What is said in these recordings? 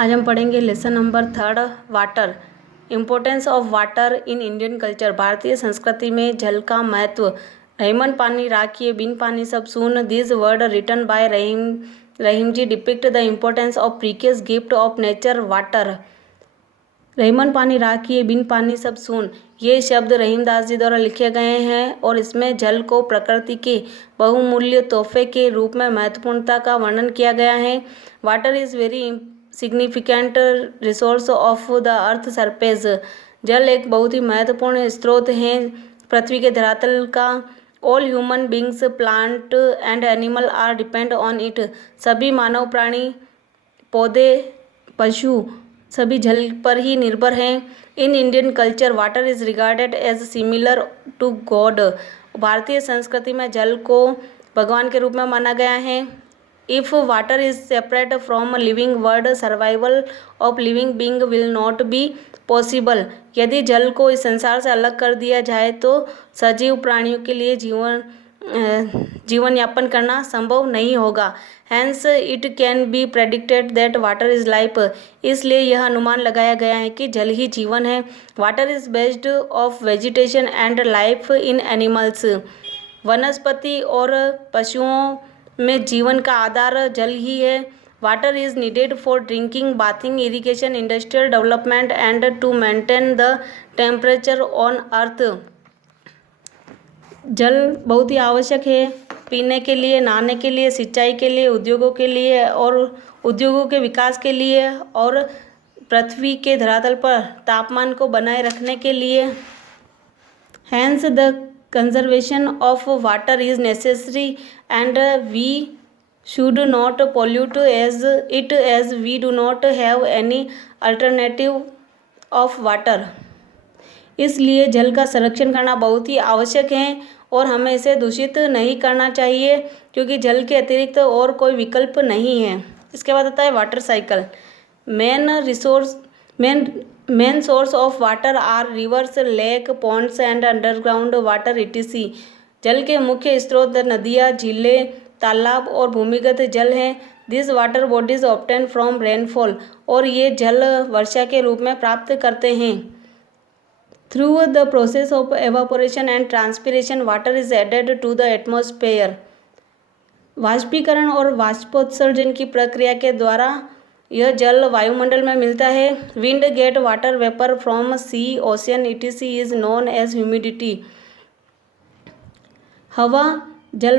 आज हम पढ़ेंगे lesson number 3 water. Importance of water in Indian culture. भारतीय संस्कृति में जल का महत्व। रहीमन पानी राखिए बिन पानी सब सून। This word written by Rahim ji depict the importance of precious gift of nature water. Rahiman पानी राखिए बिन पानी सब सून। ये शब्द रहीमदास जी द्वारा लिखे गए हैं और इसमें जल को प्रकृति के बहुमूल्य तोहफे के रूप में महत्वपूर्णता का वर्णन किया गया है। Water is very significant resource of the earth surface. जल एक बहुत ही महत्वपूर्ण स्रोत है पृथ्वी के धरातल का। All human beings plant and animal are depend on it. सभी मानव प्राणी पौधे पशु सभी जल पर ही निर्भर हैं। In Indian culture water is regarded as similar to god. भारतीय संस्कृति में जल को भगवान के रूप में माना गया है। If water is separate from living world survival of living being will not be possible. यदि जल को इस संसार से अलग कर दिया जाए तो सजीव प्राणियों के लिए जीवन यापन करना संभव नहीं होगा। Hence it can be predicted that water is life. इसलिए यह अनुमान लगाया गया है कि जल ही जीवन है। Water is based of vegetation and life in animals. वनस्पति और पशुओं में जीवन का आधार जल ही है। Water is needed for drinking, bathing, irrigation, industrial development and to maintain the temperature on earth. जल बहुत ही आवश्यक है पीने के लिए, नहाने के लिए, सिंचाई के लिए, उद्योगों के लिए और उद्योगों के विकास के लिए और पृथ्वी के धरातल पर तापमान को बनाए रखने के लिए। Hence the conservation of water is necessary and we should not pollute as we do not have any alternative of water। इसलिए जल का संरक्षण करना बहुत ही आवश्यक है और हमें इसे दूषित नहीं करना चाहिए क्योंकि जल के अतिरिक्त और कोई विकल्प नहीं है। इसके बाद आता है water cycle. Main source of water are rivers, lake, ponds and underground water etc। जल के मुख्य स्रोत नदियाँ, झीलें, तालाब और भूमिगत जल हैं। This water bodies obtain from rainfall. और ये जल वर्षा के रूप में प्राप्त करते हैं। Through the process of evaporation and transpiration water is added to the atmosphere. वाष्पीकरण और वाष्पोत्सर्जन की प्रक्रिया के द्वारा यह जल वायुमंडल में मिलता है। Wind get water vapour from sea, ocean etc is known as humidity. हवा जल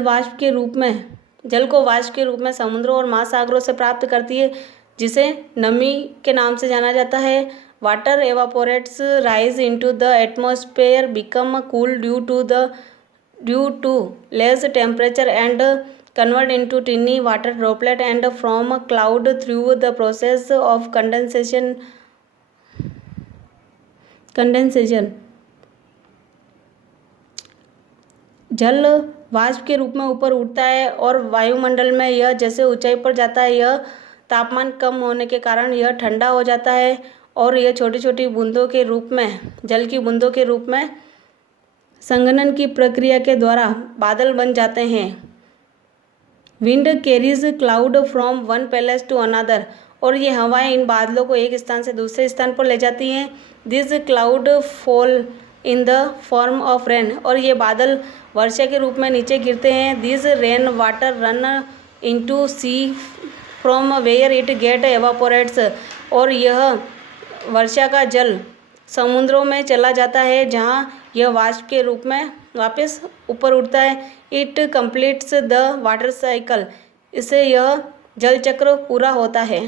को वाष्प के रूप में समुद्रों और महासागरों से प्राप्त करती है जिसे नमी के नाम से जाना जाता है। Water evaporates, rise into the atmosphere, become cool due to less temperature and convert into tiny water droplet and from cloud through the process of condensation. जल वाष्प के रूप में ऊपर उठता है और वायुमंडल में यह जैसे ऊंचाई पर जाता है यह तापमान कम होने के कारण यह ठंडा हो जाता है और यह छोटी छोटी बूंदों के रूप में, जल की बूंदों के रूप में संघनन की प्रक्रिया के द्वारा बादल बन जाते हैं। Wind carries cloud from one place to another. और ये हवाएं इन बादलों को एक स्थान से दूसरे स्थान पर ले जाती हैं। This cloud fall in the form of rain. और ये बादल वर्षा के रूप में नीचे गिरते हैं। This rain water run into sea from where it get evaporates. और यह वर्षा का जल समुद्रों में चला जाता है जहाँ यह वाष्प के रूप में वापस ऊपर उठता है। It completes the water cycle. इससे यह जल चक्र पूरा होता है।